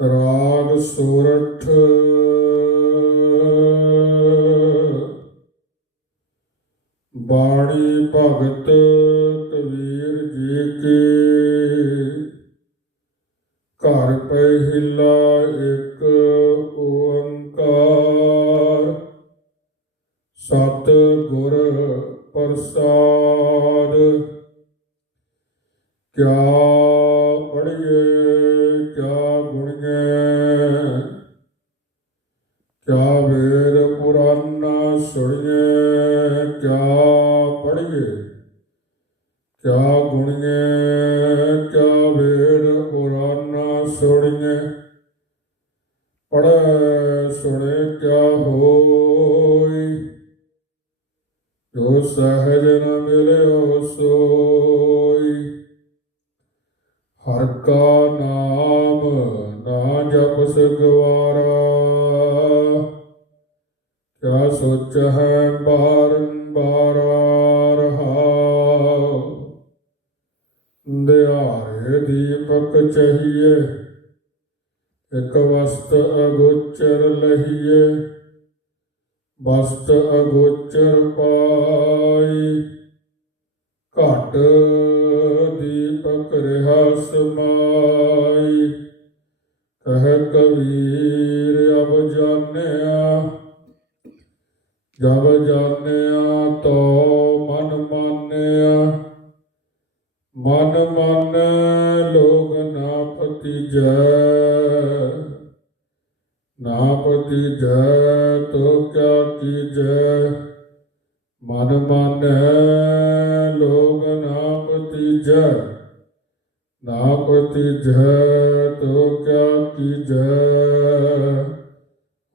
ਰਾਗ ਸੋਰਠ। ਬਾਣੀ ਭਗਤ ਕਬੀਰ ਜੀ ਕੀ। ਘਰ ਪਹਿਲਾ ਇੱਕ ਓੰਕਾਰ। ਸਤ ਗੁਰ ਪ੍ਰਸਾਦ। ਕਿਆ ਕਿਆ ਵੇਦ ਪੁਰਾਨਾ ਸੁਣੀਏ, ਕਿਆ ਪੜੀਏ ਕਿਆ ਗੁਣੀਏ ਕਿਆ ਵੇਦ ਪੁਰਾਨਾ ਸੁਣੀਏ? ਪੜ੍ਹੈ, ਸੁਣੇ ਕਿਆ ਹੋਈ? ਜੋ ਸਹਿਜ ਨ ਮਿਲਿਓ ਸੋਈ। ਹਰ ਕਾ ਨਾਮ ਨਾ ਜਪਸ ਗਵਾਰਾ ਸੋਚ ਹੈ ਬਾਰੰਬਾਰ ਰਹਾਉ ਦਿਹਾਰੇ ਦੀਪਕ ਚਹੀਏ, ਇਕ ਵਸਤ ਅਗੋਚਰ ਲਹੀਏ। ਵਸਤ ਅਗੋਚਰ ਪਾਈ, ਘਟ ਦੀਪਕ ਰਹਾ ਸਮਾਈ ਕਹਿ ਕਬੀਰ ਜਬ ਜਾਣਿਆ ਤੋ ਮਨ ਮਾਨਿਆ, ਮਨ ਮਨ ਲੋਗ ਨਾ ਪਤੀਜੈ ਨਾ ਪਤੀਜੈ ਤੋ ਕਿਆ ਕੀਜੈ ਮਨ ਮਨ ਲੋਗ ਨਾ ਪਤੀਜੈ ਨਾ ਪਤੀਜੈ ਤੋ ਕਿਆ ਕੀਜੈ